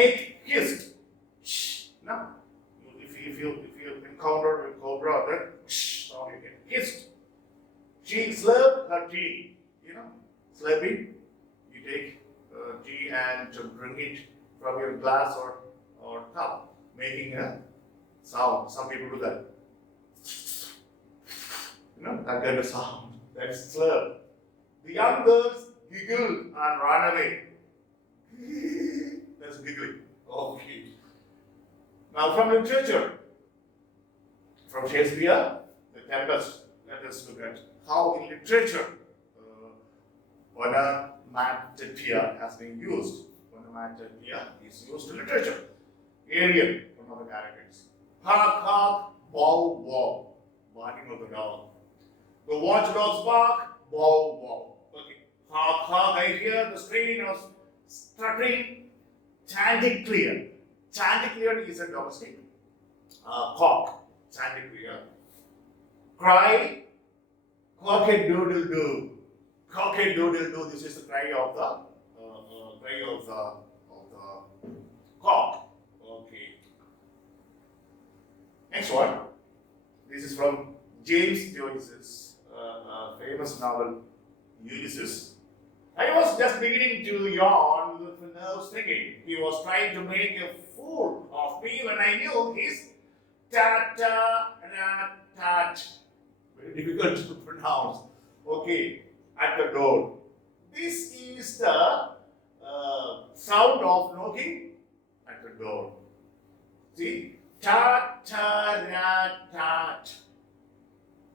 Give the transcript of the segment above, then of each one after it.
Snake hissed. Shh. No. If you encounter a cobra, then shh sound you get. Hissed. She slurped her tea. Slurping. You take tea and drink it from your glass or cup, making a sound. Some people do that. That kind of sound. That's slurp. The young girls giggled and ran away. That's giggling. Okay. Now from literature, from Shakespeare, The Tempest, let us look at how in literature onomatopoeia has been used. Onomatopoeia is used in literature. Ariel, one of the characters. Hark, hark, bow, bow. Barking of the dog. The watchdogs bark, bow, bow. Okay. Hark, hark, I hear the strain of stuttering chanticleer. Chanticleer is a domestic cock. Chanticleer. Cry, cock-a-doodle-doo. Cock-a-doodle-doo. This is the cry of the cock. Okay. Next one. This is from James Joyce's famous novel Ulysses. I was just beginning to yawn with the nerves thinking. He was trying to make a fool of me when I knew his ta-ta-ra-tat. Very difficult to pronounce. Okay, at the door. This is the sound of knocking at the door. See? Ta-ta-ra-tat.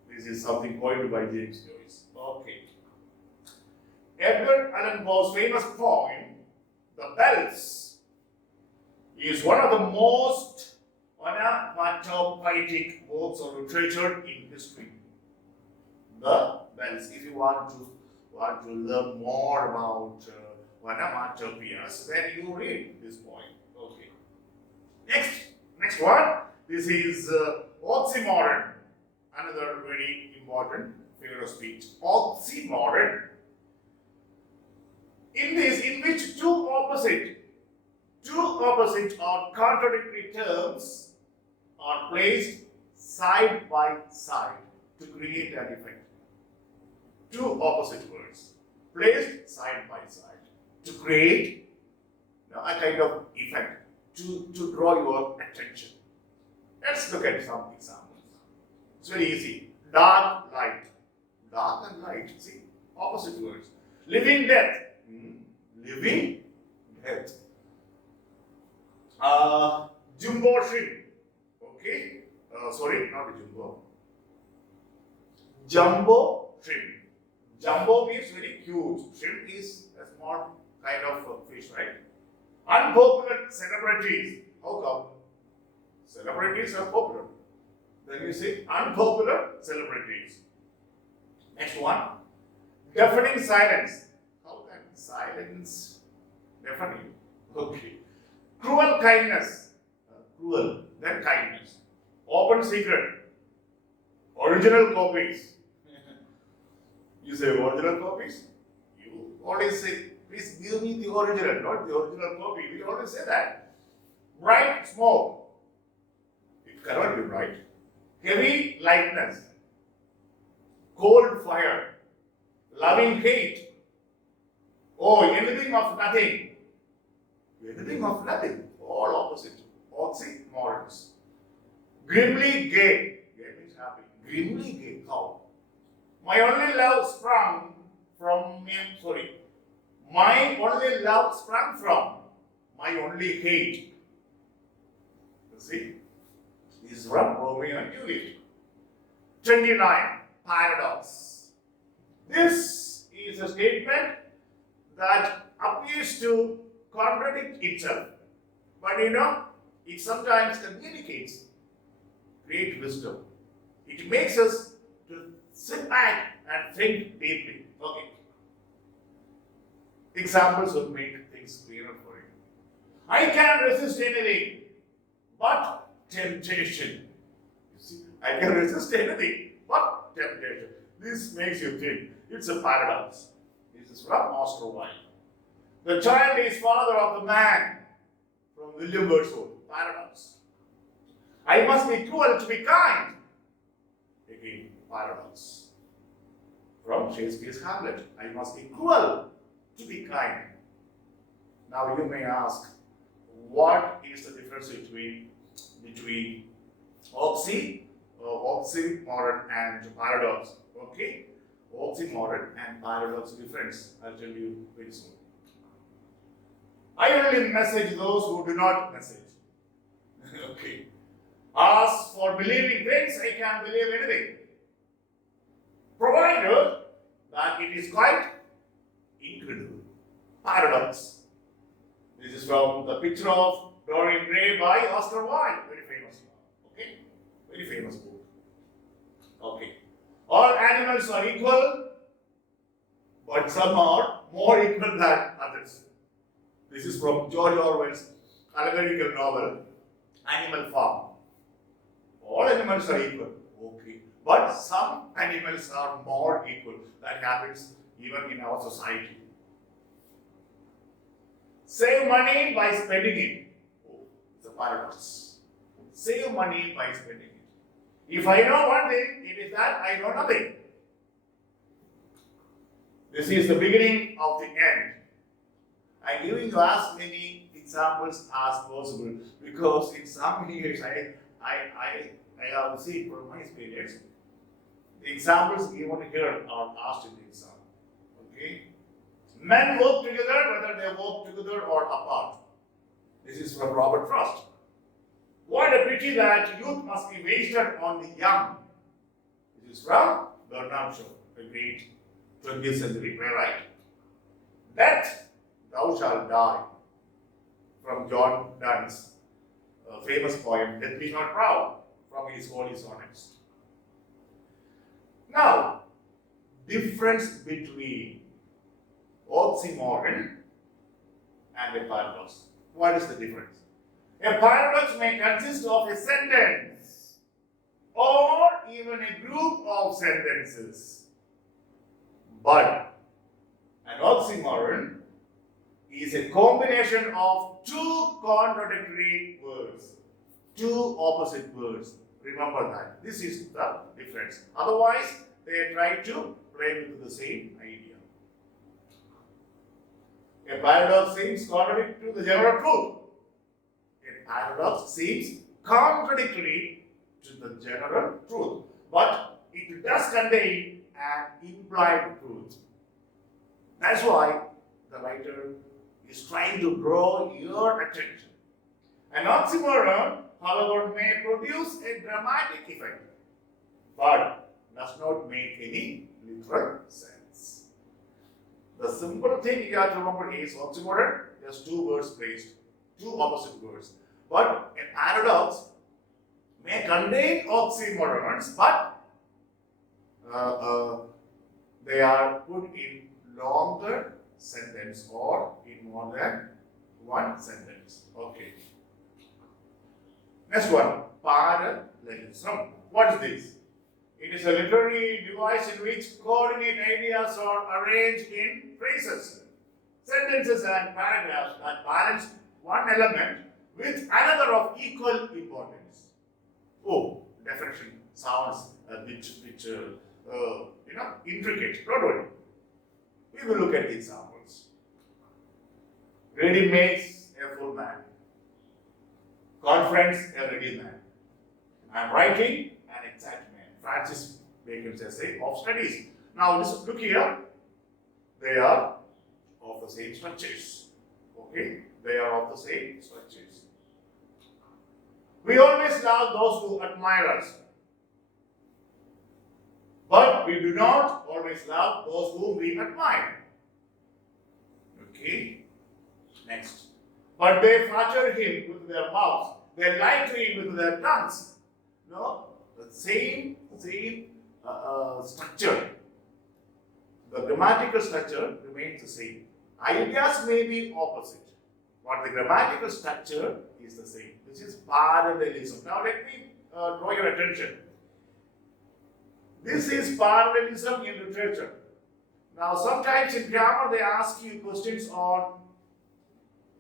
This is something coined by James Joyce. Okay. Edgar Allan Poe's famous poem, The Bells, is one of the most onomatopoetic works of literature in history. The Bells. If you want to learn more about onomatopoeias, then you read this poem. Okay. Next one. This is oxymoron. Another very important figure of speech. Oxymoron. In which two opposite or contradictory terms are placed side by side to create an effect. Two opposite words placed side by side to create a kind of effect, to draw your attention. Let's look at some examples. It's very easy. Dark, light. Dark and light. See? Opposite words. Living, death. Living, death. Jumbo shrimp. Okay? Sorry, not jumbo. Jumbo shrimp. Jumbo means very huge. Shrimp is a small kind of fish, right? Unpopular celebrities. How come? Celebrities are popular. Then you say unpopular celebrities. Next one. Deafening silence. How can silence deafening? Okay. Cruel kindness. Cruel, then kindness. Open secret. Original copies. You say original copies? You always say, please give me the original, not the original copy. We always say that. Bright smoke. It cannot be bright. Heavy lightness. Cold fire. Loving hate. Oh, anything of nothing. Anything of nothing. All opposite. Oxymorons. Grimly gay. Gay means happy. Grimly gay. How? My only love sprung from my only love sprung from my only hate. You see? This is from Romeo and Juliet. 29. Paradox. This is a statement that appears to contradict itself. But it sometimes communicates great wisdom. It makes us to sit back and think deeply. Okay. Examples will make things clearer for you. I can resist anything but temptation. You see, I can resist anything but temptation. This makes you think. It's a paradox. This is from Oscar Wilde. The child is father of the man. From William Wordsworth, paradox. I must be cruel to be kind. Again, paradox. From Shakespeare's Hamlet, I must be cruel to be kind. Now you may ask, what is the difference between oxymoron and paradox? Okay, oxymoron and paradox difference. I'll tell you very soon. I only message those who do not message. Okay. As for believing things, I can believe anything, provided that it is quite incredible. Paradox. This is from the picture of Dorian Gray by Oscar Wilde, very famous. Okay, very famous book. Okay, all animals are equal, but some are more equal than others. This is from George Orwell's allegorical novel, Animal Farm. All animals are equal, okay, but some animals are more equal. That happens even in our society. Save money by spending it. Oh, it's a paradox. Save money by spending it. If I know one thing, it is that I know nothing. This is the beginning of the end. I'm giving you as many examples as possible because in some years I have seen from my experience, the examples given here are asked in the exam. Okay? Men work together whether they work together or apart. This is from Robert Frost. What a pity that youth must be wasted on the young. This is from Bernard Shaw, a great 20th century playwright. Death, thou shalt die, from John Donne's famous poem, Death Be Not Proud, from his Holy Sonnets. Now, difference between oxymoron and a paradox. What is the difference? A paradox may consist of a sentence or even a group of sentences. But an oxymoron is a combination of two contradictory words, two opposite words. Remember that. This is the difference. Otherwise, they try to play with the same idea. A paradox seems contradictory to the general truth. A paradox seems contradictory to the general truth, but it does contain an implied truth. That's why the writer is trying to draw your attention. An oxymoron, however, may produce a dramatic effect, but does not make any literal sense. The simple thing you have to remember is oxymoron, just two words placed, two opposite words. But a paradox may contain oxymorons, but they are put in longer sentence or in more than one sentence. Okay. Next one, parallelism. What is this? It is a literary device in which coordinate ideas are arranged in phrases, sentences and paragraphs that balance one element with another of equal importance. Oh, definition sounds a bit intricate. Don't worry. We will look at the examples. Ready makes a full man. Conference, a ready man. I am writing, an exact man. Francis Bacon's essay of studies. Now, look here. They are of the same structures. Okay? They are of the same structures. We always love those who admire us. But we do not always love those whom we admire. Okay? Next. But they flatter him with their mouths. They lie to him with their tongues. No? The same structure. The grammatical structure remains the same. Ideas may be opposite, but the grammatical structure is the same. This is parallelism. Now let me draw your attention. This is parallelism in literature. Now sometimes in grammar they ask you questions on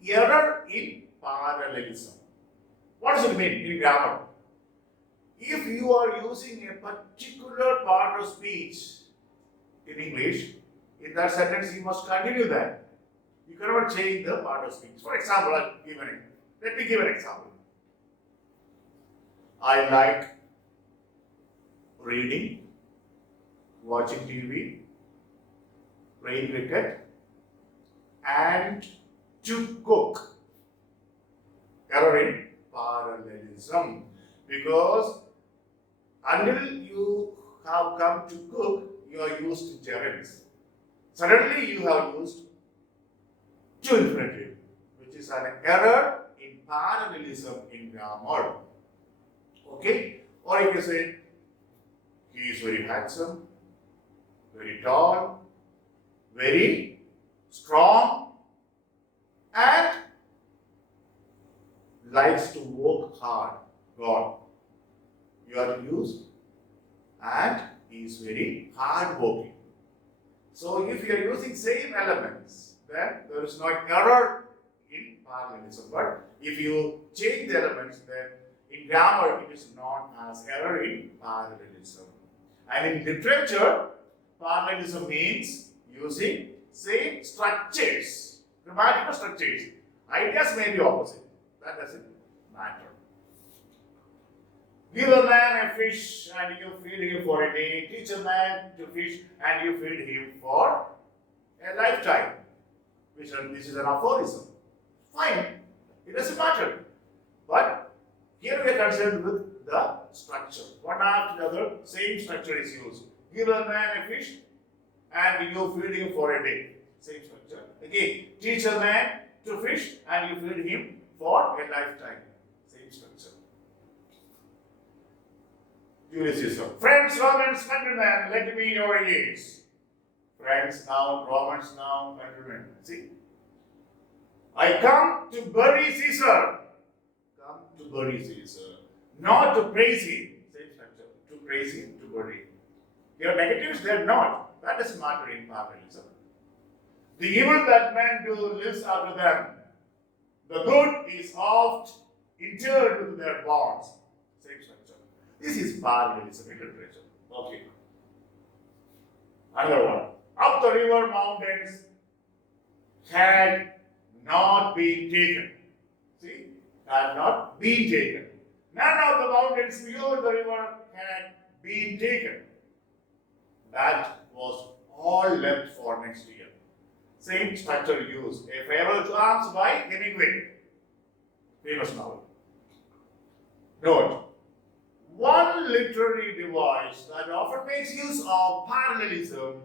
error in parallelism. What does it mean in grammar? If you are using a particular part of speech in English, in that sentence you must continue that. You cannot change the part of speech. For example, let me give an example. I like reading, watching TV, playing cricket, and to cook. Error in parallelism. Because until you have come to cook, you are used gerunds. Suddenly you have used to infinitive, which is an error in parallelism in grammar. Okay? Or you can say, he is very handsome, very tall, very strong, and likes to work hard. God. You are used, and he is very hard working. So if you are using same elements, then there is no error in parallelism. But if you change the elements, then in grammar it is known as error in parallelism. And in literature, parallelism means using same structures, grammatical structures. Ideas may be opposite. That doesn't matter. Give a man a fish and you feed him for a day. Teach a man to fish and you feed him for a lifetime. This is an aphorism. Fine. It doesn't matter. But here we are concerned with the structure. One after the other, same structure is used. Give a man a fish and you feed him for a day. Same structure. Again, teach a man to fish and you feed him for a lifetime. Same structure. Ulysses. Friends, Romans, countrymen, let me know your names. Friends, noun, Romans, noun, countrymen. See? I come to bury Caesar. Come to bury Caesar. Not to praise him. Same structure. To praise him, to bury him. Your negatives, they are not. That doesn't matter in parallelism. The evil that men do lives after them. The good is oft interred with their bonds. Same structure. This is parallelism in literature. Okay. Another one. Up the river mountains had not been taken. See? Had not been taken. None of the mountains below the river had been taken. That was all left for next year. Same structure used. A Farewell to Arms by Hemingway. Famous novel. Note. One literary device that often makes use of parallelism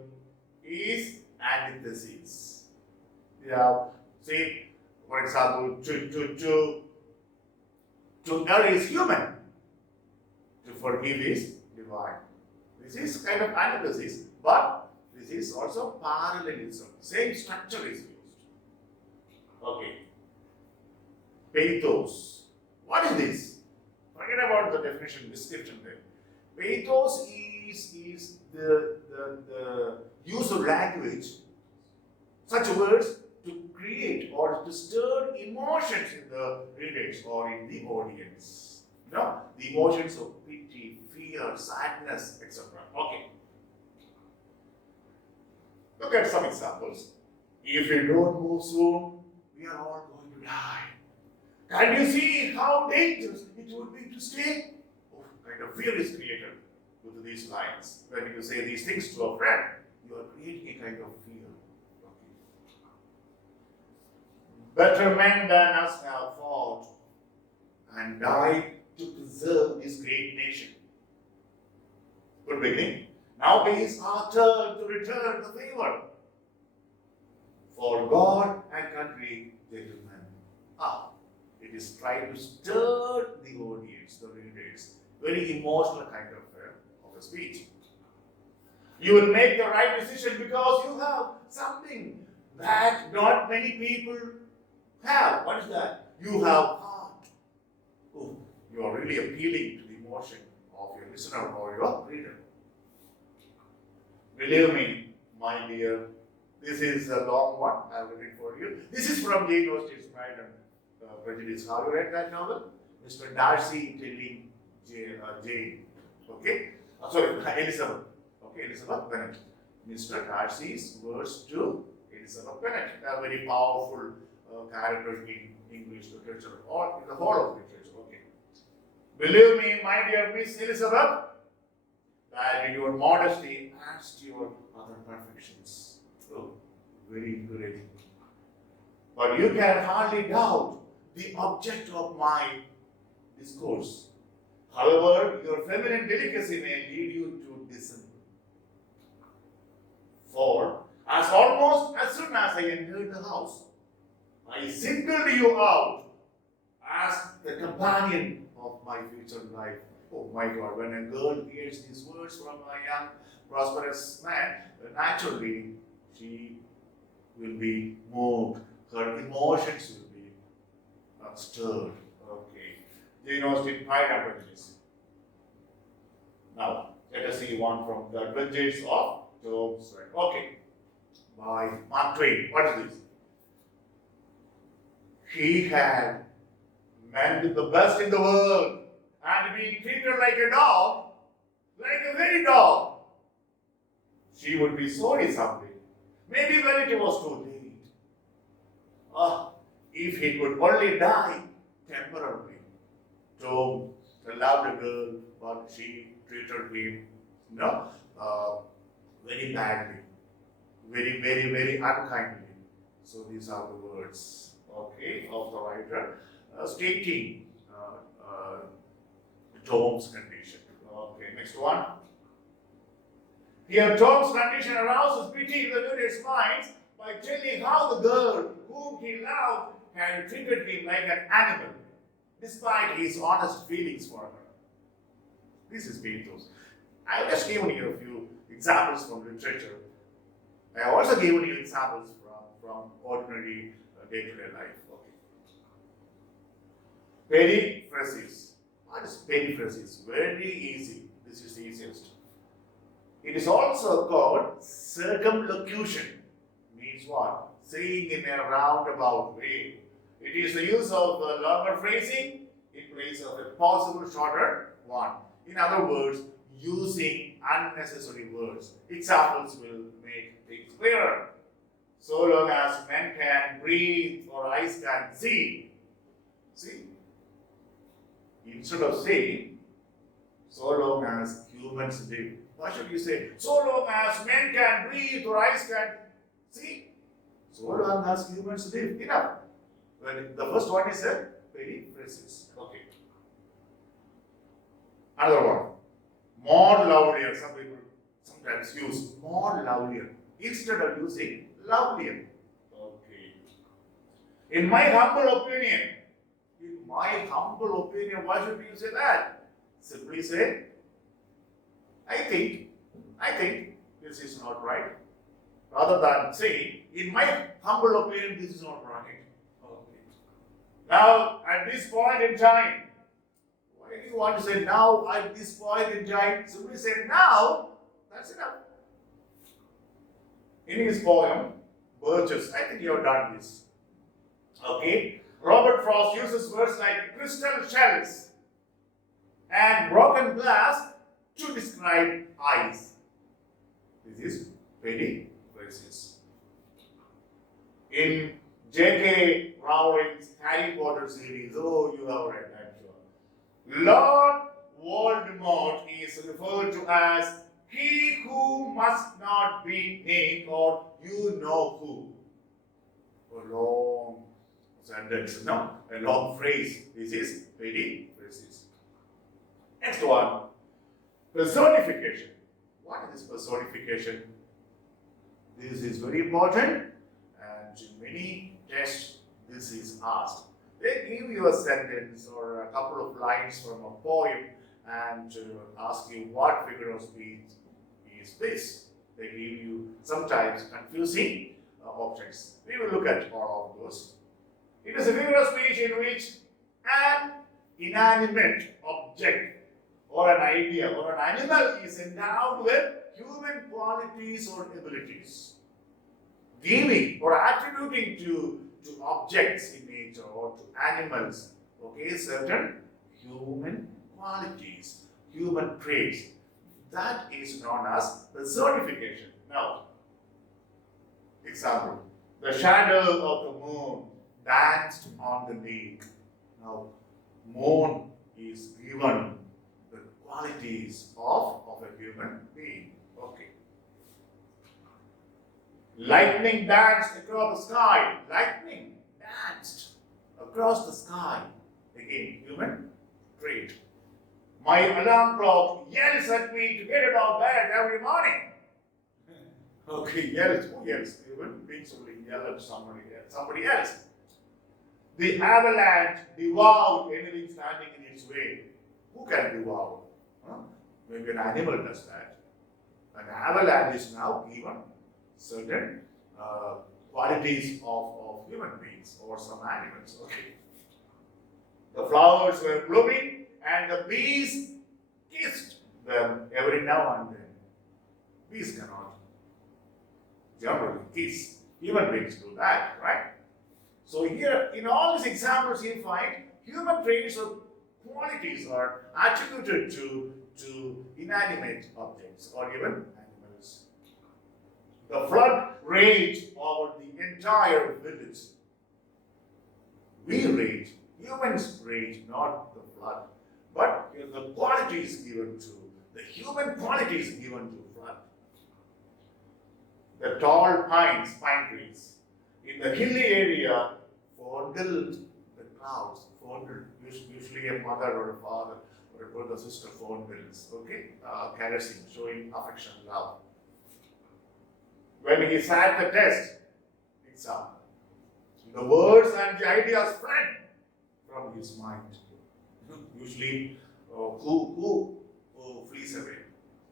is antithesis. Yeah, see, for example, to err is human, to forgive is divine. This is kind of antithesis, but this is also parallelism. Same structure is used. Okay. Pathos. What is this? Forget about the definition, description there. Pathos is the use of language, such words to create or to stir emotions in the readers or in the audience. You know, the emotions of pity, fear, sadness, etc. Okay. Look at some examples. If you don't move soon, we are all going to die. Can you see how dangerous it would be to stay? Oh, kind of fear is created with these lines. When you say these things to a friend, you are creating a kind of fear. Okay. Better men than us have fought and died to preserve this great nation. Good beginning. Now it is our turn to return the favor. For God and country, gentlemen. It is trying to stir the audience, the readers. Very emotional kind of a speech. You will make the right decision because you have something that not many people have. What is that? You have heart. Oh, you are really appealing to the emotion of your listener or your reader. Believe me, my dear, this is a long one. I have written for you. This is from Jane Austen's Pride and Prejudice. Have you read that novel? Mr. Darcy telling Jane. Okay? Sorry, Elizabeth. Okay, Elizabeth Bennet. Mr. Darcy's words to Elizabeth Bennet. A very powerful character in English literature or in the whole of literature. Okay. Believe me, my dear Miss Elizabeth, that your modesty adds to your other perfections. Oh, very encouraging. But you can hardly doubt the object of my discourse. However, your feminine delicacy may lead you to dissemble. For, as soon as I entered the house, I singled you out as the companion of my future life. Oh my God, when a girl hears these words from a young, prosperous man, naturally she will be moved. Her emotions will be stirred. Okay. Diagnostic pride and prejudice. Now, let us see one from the Adventures of Tom's Friend. Okay. By Mark Twain. What is this? He had meant the best in the world and being treated like a dog, like a very dog. She would be sorry someday. Maybe when it was too late. If he could only die temporarily. Tom loved a girl, but she treated him, very badly, very unkindly. So these are the words, okay, of the writer stating Tom's condition. Okay, next one. Here, Tom's condition arouses pity in the reader's minds by telling how the girl whom he loved had treated him like an animal, despite his honest feelings for her. This is pathos. I have just given you a few examples from literature. I have also given you examples from ordinary day-to-day life. Okay. Periphrasis. What is periphrasis? Very easy. This is the easiest. It is also called circumlocution. Means what? Saying in a roundabout way. It is the use of longer phrasing in place of a possible shorter one. In other words, using unnecessary words. Examples will make things clearer. So long as men can breathe or eyes can see. See? Instead of saying, so long as humans live. Why should you say, so long as men can breathe or eyes can see? So long as humans live. Enough. Well, the first one is a periphrasis. Okay. Another one. More lovelier. Some people sometimes use more lovelier instead of using lovelier. Okay. In my humble opinion, why should you say that? Simply say, I think this is not right. Rather than saying, in my humble opinion, this is not right. Okay. Now, at this point in time, why do you want to say now at this point in time? Simply say now, that's enough. In his poem, Birches, I think you have done this. Okay? Robert Frost uses words like crystal shells and broken glass to describe ice. This is periphrasis. In J.K. Rowling's Harry Potter series, oh, you have read, I'm sure. Lord Voldemort is referred to as he who must not be named, or you know who. A long sentence, no, a long phrase. This is periphrasis. Next one, personification. What is this personification? This is very important, and in many tests this is asked. They give you a sentence or a couple of lines from a poem and ask you what figure of speech is this. They give you sometimes confusing options. We will look at all of those. It is a figure of speech in which an inanimate object or an idea or an animal is endowed with human qualities or abilities, giving or attributing to to objects in nature or to animals, okay, certain human qualities, human traits. That is known as personification. Now, example, the shadow of the moon danced on the lake. Now, moon is given the qualities of a human being. Okay. Lightning danced across the sky. Lightning danced across the sky. Again, human trait. My alarm clock yells at me to get out of bed every morning. Okay, yells. Who yells? Human beings will yell at somebody else. The avalanche devoured anything standing in its way. Who can devour? Huh? Maybe an animal does that. An avalanche is now given certain qualities of human beings or some animals. Okay. The flowers were blooming and the bees kissed them every now and then. Bees cannot generally kiss. Human beings do that, right? So here, in all these examples, you find human traits or qualities are attributed to inanimate objects or even animals. The flood raged over the entire village. We rage, humans rage, not the flood. But the qualities given to, the human qualities given to flood. The tall pine trees in the hilly area fondled the clouds. Fondled, usually a mother or a father or a brother or sister fondles, okay? Caressing, showing affection, love. When he sat the test, example, the words and the ideas fled from his mind. Usually, who flees away?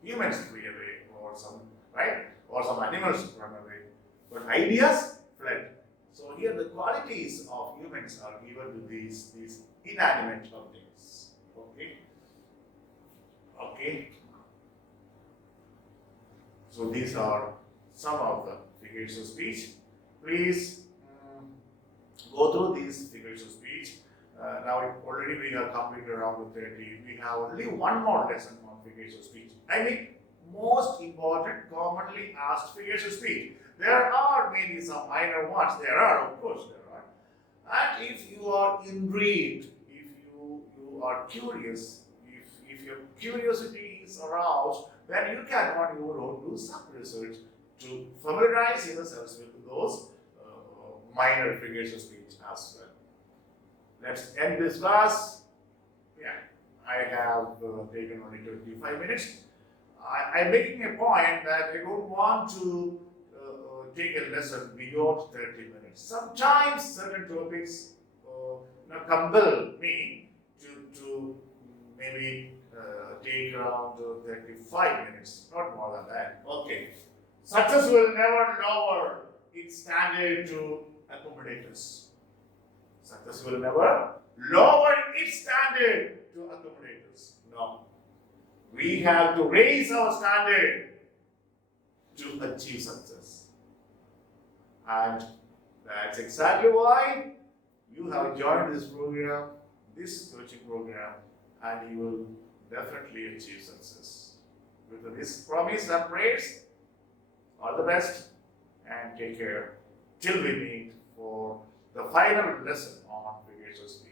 Humans flee away, or some, right? Or some animals run away. But ideas fled. So here the qualities of humans are given to these inanimate objects. Okay? Okay? So these are some of the figures of speech. Please go through these figures of speech. Now already we have completed around 30. We have only one more lesson on figures of speech. I mean, most important, commonly asked figures of speech. There are maybe some minor ones. There are, of course, there are. And if you are intrigued, if you are curious, if your curiosity is aroused, then you can on your own do some research to familiarize yourselves with those minor figures of speech as well. Let's end this class. Yeah, I have taken only 25 minutes. I'm making a point that I don't want to take a lesson beyond 30 minutes. Sometimes certain topics compel me to maybe take around 35 minutes, not more than that. Okay. Success will never lower its standard to accommodate us. Success will never lower its standard to accommodate us. No. We have to raise our standard to achieve success. And that's exactly why you have joined this program, this coaching program, and you will definitely achieve success. With this promise and praise, all the best and take care till we meet for the final lesson on figures of speech.